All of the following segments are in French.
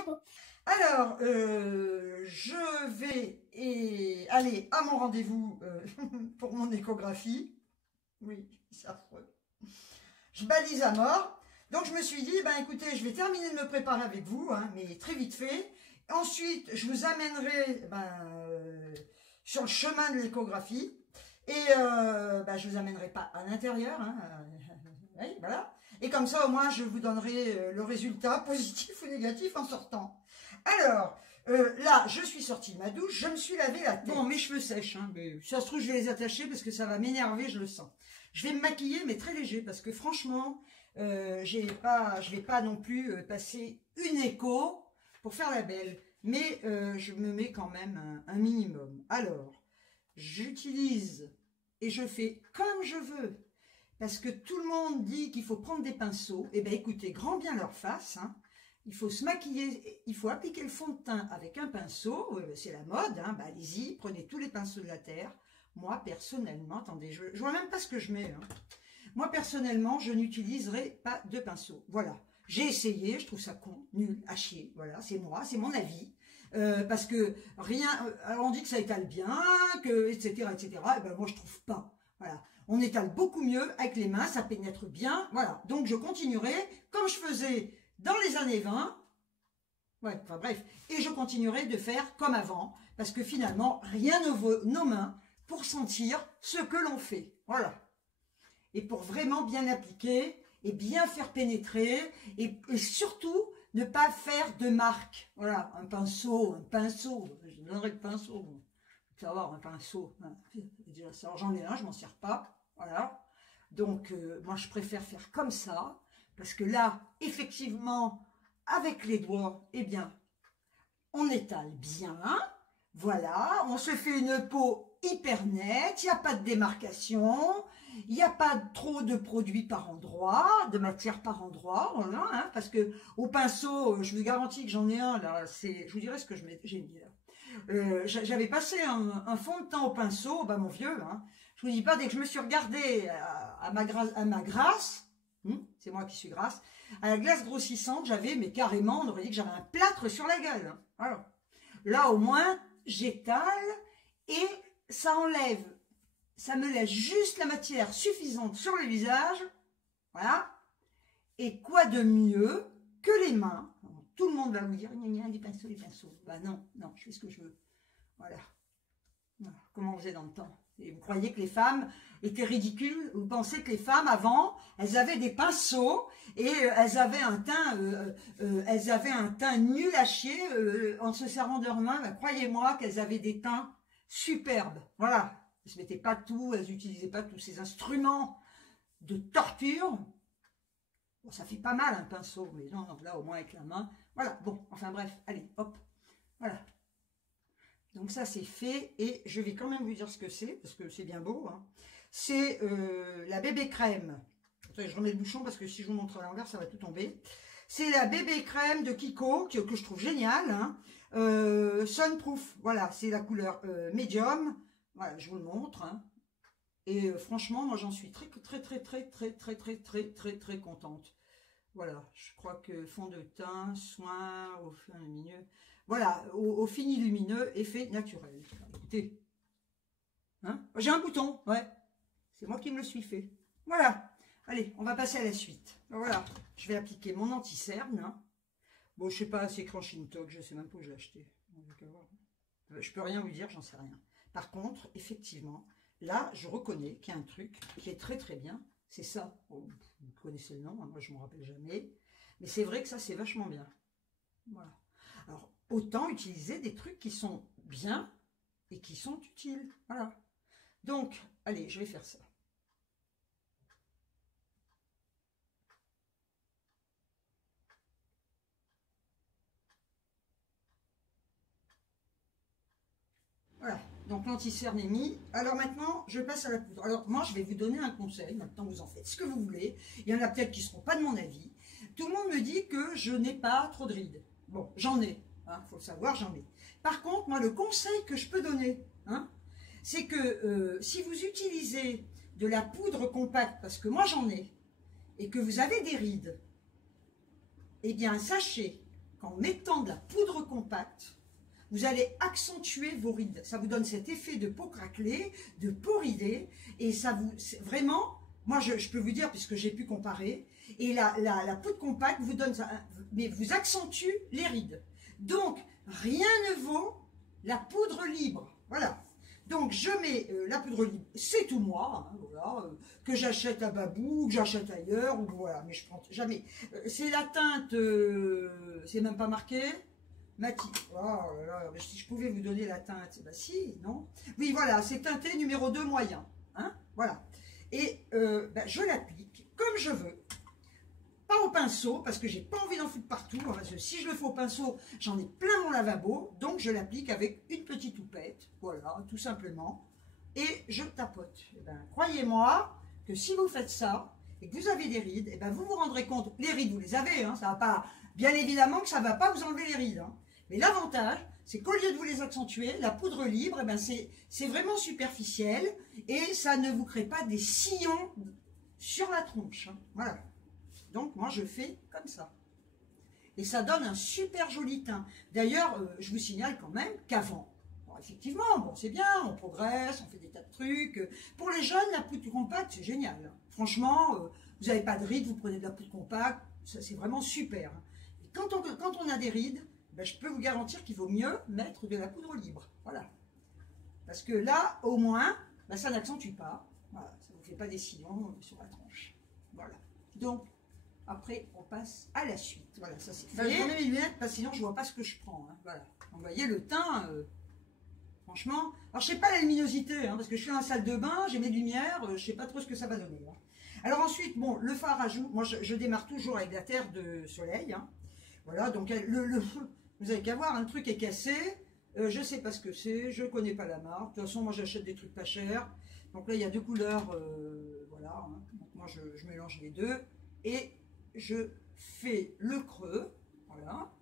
chapeau. Alors, je vais aller à mon rendez-vous pour mon échographie. Oui, c'est affreux. Je balise à mort. Donc, je me suis dit, ben écoutez, je vais terminer de me préparer avec vous, hein, mais très vite fait. Ensuite, je vous amènerai sur le chemin de l'échographie. Et je vous amènerai pas à l'intérieur. Hein, oui, voilà. Et comme ça, au moins, je vous donnerai le résultat, positif ou négatif, en sortant. Alors, là, je suis sortie de ma douche, je me suis lavé la tête. Bon, mes cheveux sèchent, hein, mais ça se trouve, je vais les attacher parce que ça va m'énerver, je le sens. Je vais me maquiller, mais très léger, parce que franchement, je vais pas non plus passer une écho pour faire la belle. Mais je me mets quand même un minimum. Alors, j'utilise et je fais comme je veux. Parce que tout le monde dit qu'il faut prendre des pinceaux. Eh bien, écoutez, grand bien leur face, hein. Il faut se maquiller, il faut appliquer le fond de teint avec un pinceau, c'est la mode, hein, allez-y, prenez tous les pinceaux de la terre. Moi, personnellement, attendez, je vois même pas ce que je mets. Hein. Moi, personnellement, je n'utiliserai pas de pinceau. Voilà, j'ai essayé, je trouve ça con, nul, à chier, voilà, c'est moi, c'est mon avis. Parce que rien, alors on dit que ça étale bien, que, etc., etc., et ben moi, je trouve pas. Voilà, on étale beaucoup mieux avec les mains, ça pénètre bien, voilà. Donc, je continuerai comme je faisais dans les années 20, ouais, enfin bref, et je continuerai de faire comme avant, parce que finalement, rien ne vaut nos mains pour sentir ce que l'on fait. Voilà. Et pour vraiment bien appliquer, et bien faire pénétrer, et surtout, ne pas faire de marque. Voilà, un pinceau, je donnerai le pinceau. Bon, faut savoir, un pinceau, hein, déjà ça, j'en ai un, je m'en sers pas. Voilà. Donc, moi, je préfère faire comme ça. Parce que là, effectivement, avec les doigts, eh bien, on étale bien. Voilà, on se fait une peau hyper nette. Il n'y a pas de démarcation. Il n'y a pas trop de produits par endroit, de matière par endroit. Voilà, hein, parce que au pinceau, je vous garantis que j'en ai un là. Je vous dirai ce que j'ai mis là. J'avais passé un fond de teint au pinceau, mon vieux. Hein, je vous dis pas, dès que je me suis regardée à ma grâce, c'est moi qui suis grasse, à la glace grossissante, j'avais, mais carrément, on aurait dit que j'avais un plâtre sur la gueule. Hein. Voilà. Là, au moins, j'étale et ça enlève, ça me laisse juste la matière suffisante sur le visage. Voilà. Et quoi de mieux que les mains? Alors, tout le monde va vous dire, gna gna, des pinceaux, des pinceaux. Non, non, je fais ce que je veux. Voilà. Voilà. Comment on faisait dans le temps? Et vous croyez que les femmes étaient ridicules? Vous pensez que les femmes, avant, elles avaient des pinceaux et elles avaient un teint nul à chier en se servant de leurs mains. Croyez-moi qu'elles avaient des teints superbes. Voilà. Elles ne se mettaient pas tout, elles n'utilisaient pas tous ces instruments de torture. Bon, ça fait pas mal un pinceau, mais non, là, au moins avec la main. Voilà, bon, enfin bref, allez, hop, voilà. Donc ça c'est fait et je vais quand même vous dire ce que c'est parce que c'est bien beau. Hein. C'est la bébé crème. Attendez, je remets le bouchon parce que si je vous montre à l'envers ça va tout tomber. C'est la bébé crème de Kiko que je trouve géniale. Hein. Sunproof, voilà, c'est la couleur médium. Voilà, je vous le montre. Hein. Et franchement, moi j'en suis très contente. Voilà, je crois que fond de teint, soin, au fin lumineux. Voilà, au fini lumineux, effet naturel. Écoutez, hein, j'ai un bouton, ouais, c'est moi qui me le suis fait. Voilà, allez, on va passer à la suite. Voilà, je vais appliquer mon anti-cerne. Hein. Bon, je sais pas, c'est écran Shintok, je sais même pas où j'ai acheté. Je peux rien vous dire, j'en sais rien. Par contre, effectivement, là, je reconnais qu'il y a un truc qui est très bien. C'est ça. Bon, vous connaissez le nom, hein, moi je ne me rappelle jamais. Mais c'est vrai que ça, c'est vachement bien. Voilà. Alors, autant utiliser des trucs qui sont bien et qui sont utiles. Voilà. Donc, allez, je vais faire ça. Voilà. Donc, l'anti-cerne est mis. Alors maintenant, je passe à la poudre. Alors, moi, je vais vous donner un conseil. Maintenant, vous en faites ce que vous voulez. Il y en a peut-être qui ne seront pas de mon avis. Tout le monde me dit que je n'ai pas trop de rides. Bon, j'en ai. Hein, faut le savoir, j'en ai. Par contre, moi, le conseil que je peux donner, hein, c'est que si vous utilisez de la poudre compacte, parce que moi, j'en ai, et que vous avez des rides, eh bien, sachez qu'en mettant de la poudre compacte, vous allez accentuer vos rides. Ça vous donne cet effet de peau craquelée, de peau ridée, et ça vous, vraiment, moi je peux vous dire, puisque j'ai pu comparer, et la poudre compacte vous donne ça, mais vous accentue les rides. Donc, rien ne vaut la poudre libre. Voilà. Donc, je mets la poudre libre, c'est tout moi, hein, voilà, que j'achète à Babou, que j'achète ailleurs, ou voilà, mais je prends jamais. C'est la teinte, c'est même pas marqué. Mati, oh là là, si je pouvais vous donner la teinte, bah si, non? Oui, voilà, c'est teinté numéro 2 moyen, hein, voilà. Et bah, je l'applique comme je veux, pas au pinceau, parce que j'ai pas envie d'en foutre partout, parce que si je le fais au pinceau, j'en ai plein mon lavabo, donc je l'applique avec une petite houppette, voilà, tout simplement, et je tapote. Et ben, croyez-moi que si vous faites ça, et que vous avez des rides, et ben vous vous rendrez compte, les rides, vous les avez, hein, ça va pas, bien évidemment que ça va pas vous enlever les rides, hein. Mais l'avantage, c'est qu'au lieu de vous les accentuer, la poudre libre, eh ben c'est vraiment superficiel et ça ne vous crée pas des sillons sur la tronche, hein. Voilà. Donc, moi, je fais comme ça. Et ça donne un super joli teint. D'ailleurs, je vous signale quand même qu'avant, bon, effectivement, bon, c'est bien, on progresse, on fait des tas de trucs. Pour les jeunes, la poudre compacte, c'est génial. Franchement, vous n'avez pas de rides, vous prenez de la poudre compacte, ça c'est vraiment super. Et quand on a des rides, ben, je peux vous garantir qu'il vaut mieux mettre de la poudre libre. Voilà. Parce que là, au moins, ben, ça n'accentue pas. Voilà, ça ne vous fait pas des sillons sur la tronche. Voilà. Donc, après, on passe à la suite. Voilà, ça c'est fait. Ben, je remets mes lunettes parce que sinon, je ne vois pas ce que je prends, hein. Voilà. Donc, vous voyez, le teint, franchement... Alors, je ne sais pas la luminosité, hein, parce que je suis dans la salle de bain, j'ai mes lumières, je ne sais pas trop ce que ça va donner, hein. Alors ensuite, bon, le fard à joues, moi, je démarre toujours avec la terre de soleil, hein. Voilà, donc vous avez qu'à voir, un truc est cassé, je ne sais pas ce que c'est, je ne connais pas la marque. De toute façon, moi j'achète des trucs pas chers. Donc là, il y a deux couleurs, voilà, hein. Donc moi je mélange les deux et je fais le creux, voilà.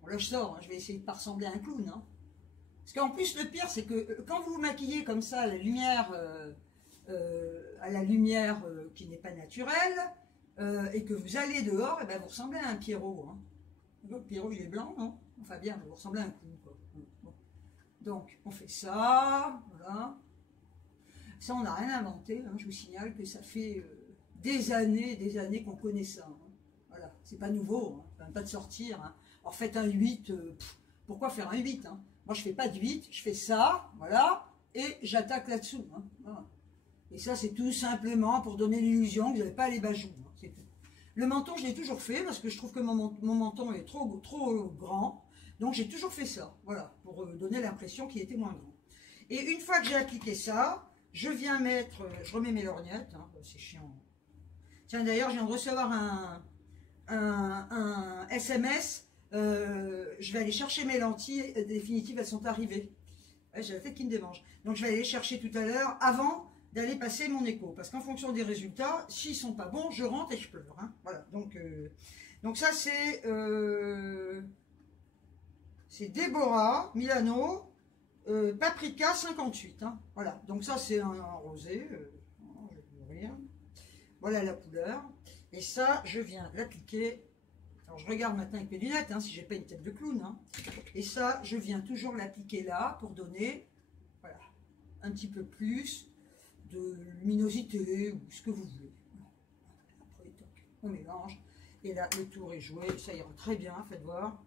Bon, là je sors, hein, je vais essayer de ne pas ressembler à un clown, hein. Parce qu'en plus, le pire, c'est que quand vous vous maquillez comme ça, à la lumière qui n'est pas naturelle, et que vous allez dehors, et ben vous ressemblez à un Pierrot, hein. Donc, Pierrot, il est blanc, non? Enfin bien, vous ressemblez à un clown, quoi. Bon. Donc, on fait ça, voilà. Ça, on n'a rien inventé, hein. Je vous signale que ça fait des années qu'on connaît ça, hein. Voilà, c'est pas nouveau, hein. Pas de sortir, hein. Alors, faites un 8, pourquoi faire un 8, hein? Moi, je fais pas de 8, je fais ça, voilà, et j'attaque là-dessous, hein. Voilà. Et ça, c'est tout simplement pour donner l'illusion que vous n'avez pas les bajoux, hein. C'est tout. Le menton, je l'ai toujours fait parce que je trouve que mon menton est trop grand. Donc, j'ai toujours fait ça. Voilà, pour donner l'impression qu'il était moins grand. Et une fois que j'ai appliqué ça, je viens mettre... je remets mes lorgnettes. Hein, c'est chiant. Tiens, d'ailleurs, je viens de recevoir un SMS. Je vais aller chercher mes lentilles définitives. Elles sont arrivées. Ouais, j'ai la tête qui me démange. Donc, je vais aller les chercher tout à l'heure avant d'aller passer mon écho, parce qu'en fonction des résultats, s'ils sont pas bons, je rentre et je pleure, hein. Voilà, donc ça c'est Déborah Milano, Paprika 58, hein. Voilà, donc ça c'est un rosé, je vais ouvrir. Voilà la couleur, et ça je viens l'appliquer. Alors je regarde maintenant avec mes lunettes, hein, si j'ai pas une tête de clown, hein. Et ça je viens toujours l'appliquer là pour donner, voilà, un petit peu plus de luminosité ou ce que vous voulez. Après, on mélange et là le tour est joué, ça ira très bien, faites voir.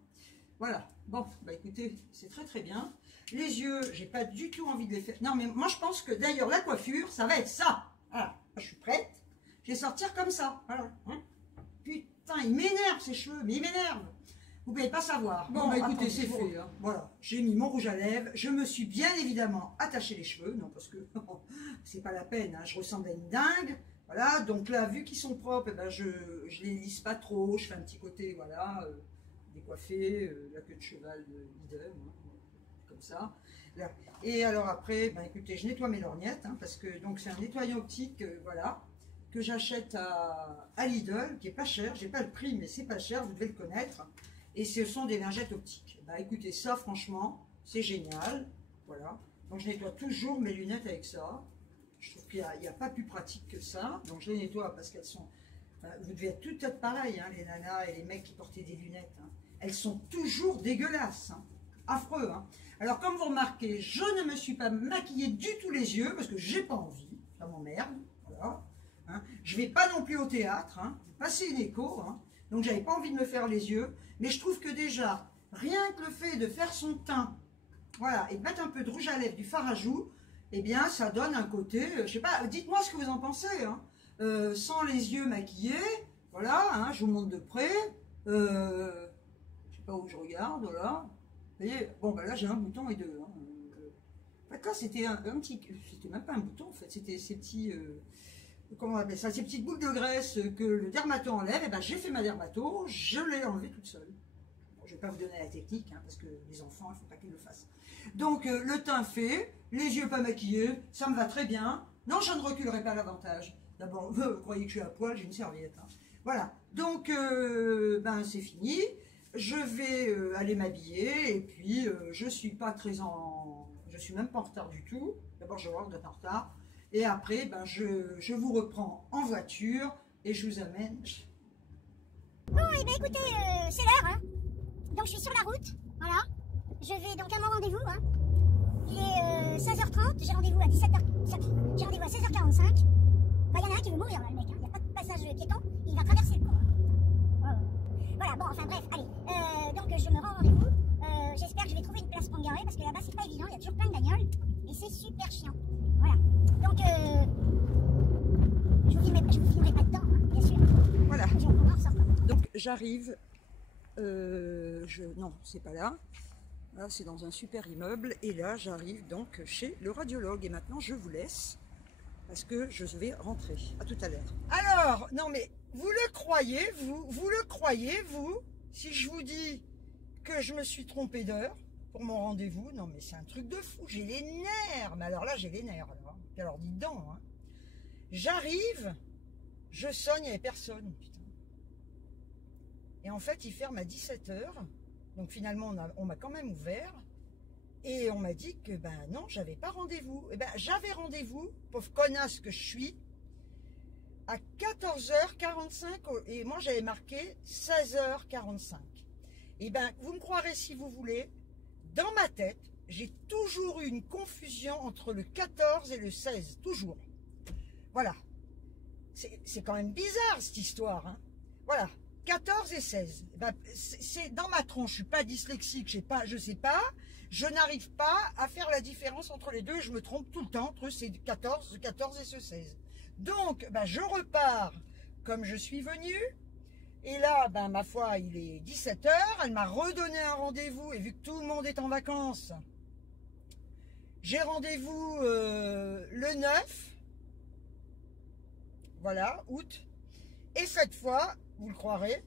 Voilà, bon, bah écoutez, c'est très bien. Les yeux, j'ai pas du tout envie de les faire. Non, mais moi je pense que d'ailleurs la coiffure, ça va être ça. Voilà, je suis prête. Je vais sortir comme ça. Voilà. Hein, putain, il m'énerve ces cheveux, mais il m'énerve. Vous ne pouvez pas savoir. Bon, bah écoutez, c'est fait, hein. Voilà, j'ai mis mon rouge à lèvres. Je me suis bien évidemment attaché les cheveux. Non, parce que c'est pas la peine, hein. Je ressemble à une dingue. Voilà, donc là, vu qu'ils sont propres, eh ben, je les lisse pas trop. Je fais un petit côté, voilà, décoiffé, la queue de cheval idem, hein, comme ça. Là. Et alors après, ben, écoutez, je nettoie mes lorgnettes, hein, parce que donc c'est un nettoyant optique, voilà, que j'achète à Lidl, qui est pas cher. J'ai pas le prix, mais c'est pas cher, vous devez le connaître. Et ce sont des lingettes optiques. Bah écoutez, ça franchement, c'est génial. Voilà. Donc je nettoie toujours mes lunettes avec ça. Je trouve qu'il n'y a pas plus pratique que ça. Donc je les nettoie parce qu'elles sont... vous devez être toutes pareilles, hein, les nanas et les mecs qui portaient des lunettes, hein. elles sont toujours dégueulasses. Hein. Affreux. Hein. Alors, comme vous remarquez, je ne me suis pas maquillée du tout les yeux parce que j'ai pas envie. Ça m'emmerde. Voilà. Hein. Je vais pas non plus au théâtre. Hein. Passer une écho. Hein. Donc, j'avais pas envie de me faire les yeux. Mais je trouve que déjà, rien que le fait de faire son teint, voilà, et de mettre un peu de rouge à lèvres, du fard à joues, eh bien, ça donne un côté, je sais pas, dites-moi ce que vous en pensez. Hein. Sans les yeux maquillés, voilà, hein, je vous montre de près. Je sais pas où je regarde, voilà. Vous voyez, bon, ben là, j'ai un bouton et deux. Hein. En fait, là, c'était un petit, c'était même pas un bouton, en fait, c'était ces petits, comment on appelle ça, ces petites boules de graisse que le dermato enlève. Et ben, j'ai fait ma dermato, je l'ai enlevée toute seule. Bon, je vais pas vous donner la technique, hein, parce que les enfants, il faut pas qu'ils le fassent. Donc, le teint fait, les yeux pas maquillés, ça me va très bien. Non, je ne reculerai pas davantage. D'abord, vous croyez que je suis à poil, j'ai une serviette. Hein. Voilà, donc, ben, c'est fini. Je vais aller m'habiller, et puis, je suis pas très en... Je suis même pas en retard du tout. D'abord, je vois que d'être en retard. Et après, ben, je vous reprends en voiture, et je vous amène... Bon, et ben écoutez, c'est l'heure, hein. Donc, je suis sur la route, voilà. Je vais donc à mon rendez-vous, hein. Il est 16h30, j'ai rendez-vous à 17h... J'ai rendez-vous à 16h45. Bah, il y en a un qui veut mourir, là, le mec, hein. Il n'y a pas de passage piéton, il va traverser le cours. Voilà, bon, enfin bref, allez. Donc, je me rends au rendez-vous. J'espère que je vais trouver une place pour me garer, parce que là-bas, c'est pas évident, il y a toujours plein de bagnoles. Et c'est super chiant. Voilà. Donc, je vous filmerai pas dedans, hein, bien sûr. Voilà. Je reprendrai en sortant. Donc, j'arrive... non, c'est pas là. Là, c'est dans un super immeuble. Et là, j'arrive donc chez le radiologue. Et maintenant, je vous laisse parce que je vais rentrer. À tout à l'heure. Alors, non mais, vous le croyez, vous le croyez, vous, si je vous dis que je me suis trompée d'heure pour mon rendez-vous? Non mais c'est un truc de fou. J'ai les nerfs. Mais alors là, j'ai les nerfs. Alors dis donc. Hein. J'arrive, je sonne, il n'y avait personne. Putain. Et en fait, il ferme à 17 h. Donc finalement, on m'a quand même ouvert. Et on m'a dit que ben non, j'avais pas rendez-vous. Et ben j'avais rendez-vous, pauvre connasse que je suis, à 14h45. Et moi, j'avais marqué 16h45. Et ben, vous me croirez si vous voulez, dans ma tête, j'ai toujours eu une confusion entre le 14 et le 16. Toujours. Voilà. C'est quand même bizarre, cette histoire. Hein. Voilà. 14 et 16, ben, c'est dans ma tronche, je suis pas dyslexique, je sais pas, je n'arrive pas à faire la différence entre les deux, je me trompe tout le temps entre ces 14 et ce 16. Donc, ben, je repars comme je suis venue, et là, ben, ma foi, il est 17 h, elle m'a redonné un rendez-vous, et vu que tout le monde est en vacances, j'ai rendez-vous le 9, voilà, août, et cette fois, vous le croirez,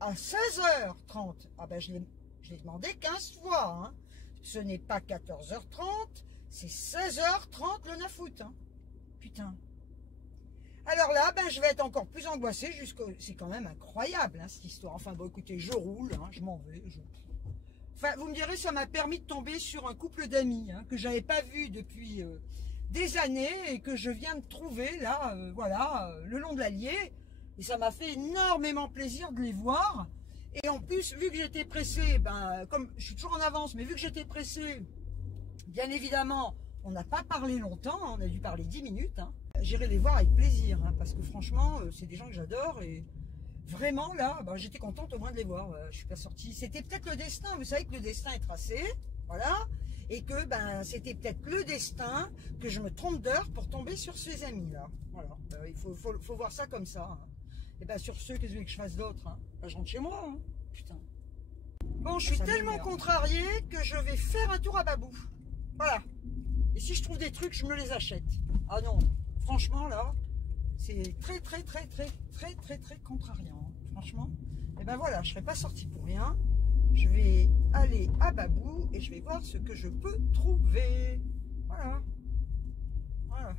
à 16h30. Ah ben je l'ai demandé 15 fois. Hein. Ce n'est pas 14h30, c'est 16h30 le 9 août. Hein. Putain. Alors là, ben, je vais être encore plus angoissée jusqu'au... C'est quand même incroyable, hein, cette histoire. Enfin bon, écoutez, je roule, hein, je m'en vais. Enfin, vous me direz, ça m'a permis de tomber sur un couple d'amis hein, que j'avais pas vu depuis des années et que je viens de trouver là, voilà, le long de l'Allier. Et ça m'a fait énormément plaisir de les voir. Et en plus, vu que j'étais pressée, ben, comme je suis toujours en avance, mais vu que j'étais pressée, bien évidemment, on n'a pas parlé longtemps, on a dû parler 10 minutes. Hein. J'irai les voir avec plaisir, hein, parce que franchement, c'est des gens que j'adore. Et vraiment, là, ben, j'étais contente au moins de les voir. Je suis pas sortie. C'était peut-être le destin. Vous savez que le destin est tracé. Voilà. Et que ben, c'était peut-être le destin que je me trompe d'heure pour tomber sur ces amis-là. Voilà. Il faut voir ça comme ça. Hein. Et bien sur ce, qu'est-ce que vous voulez que je fasse d'autre hein? Ben, je rentre chez moi, hein. Putain. Bon, je suis tellement contrariée que je vais faire un tour à Babou. Voilà. Et si je trouve des trucs, je me les achète. Ah non, franchement là, c'est très contrariant. Franchement. Et ben voilà, je ne serai pas sortie pour rien. Je vais aller à Babou et je vais voir ce que je peux trouver. Voilà. Voilà.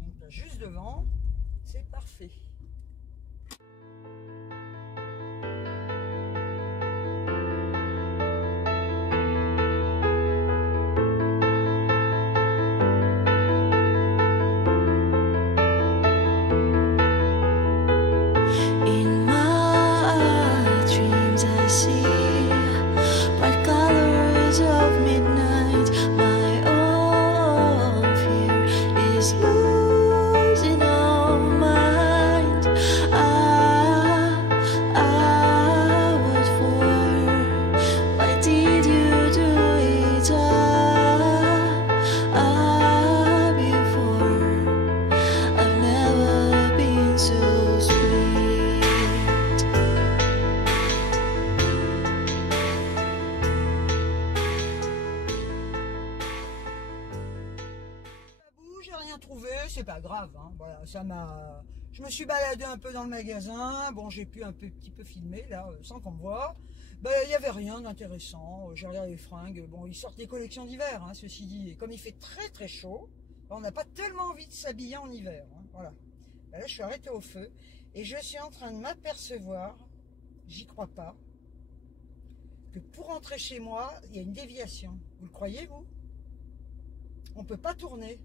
Donc là, juste devant, c'est parfait. In my dreams I see rien trouvé, c'est pas grave. Hein. Voilà, ça m'a. Je me suis baladé un peu dans le magasin. Bon, j'ai pu un petit peu filmer là, sans qu'on me voie. Ben, il n'y avait rien d'intéressant. J'ai regardé les fringues. Bon, ils sortent des collections d'hiver, hein, ceci dit. Et comme il fait très très chaud, on n'a pas tellement envie de s'habiller en hiver. Hein, voilà. Ben là, je suis arrêtée au feu et je suis en train de m'apercevoir, j'y crois pas, que pour rentrer chez moi, il y a une déviation. Vous le croyez, vous? On peut pas tourner.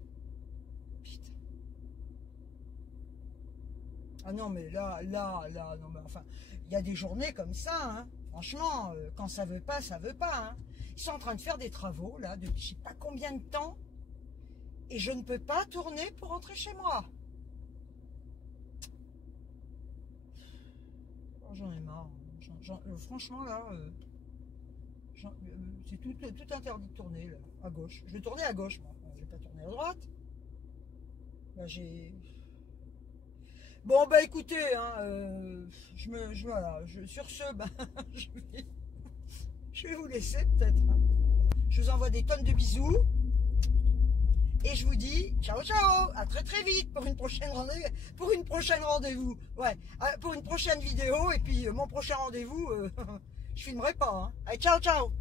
Putain. Ah non, mais là, non, mais enfin, il y a des journées comme ça, hein. Franchement, quand ça veut pas, ça veut pas, hein. Ils sont en train de faire des travaux, là, depuis je sais pas combien de temps, et je ne peux pas tourner pour rentrer chez moi. Oh, j'en ai marre. Franchement, là, c'est tout interdit de tourner, là, à gauche. Je vais tourner à gauche, moi. Je vais pas tourner à droite. Là, j'ai... Bon, bah écoutez, hein, voilà, sur ce, ben, je vais vous laisser peut-être. Hein. Je vous envoie des tonnes de bisous. Et je vous dis ciao ciao, à très très vite pour une prochaine rendez-vous. Ouais, pour une prochaine vidéo. Et puis mon prochain rendez-vous, je filmerai pas. Hein. Allez, ciao ciao.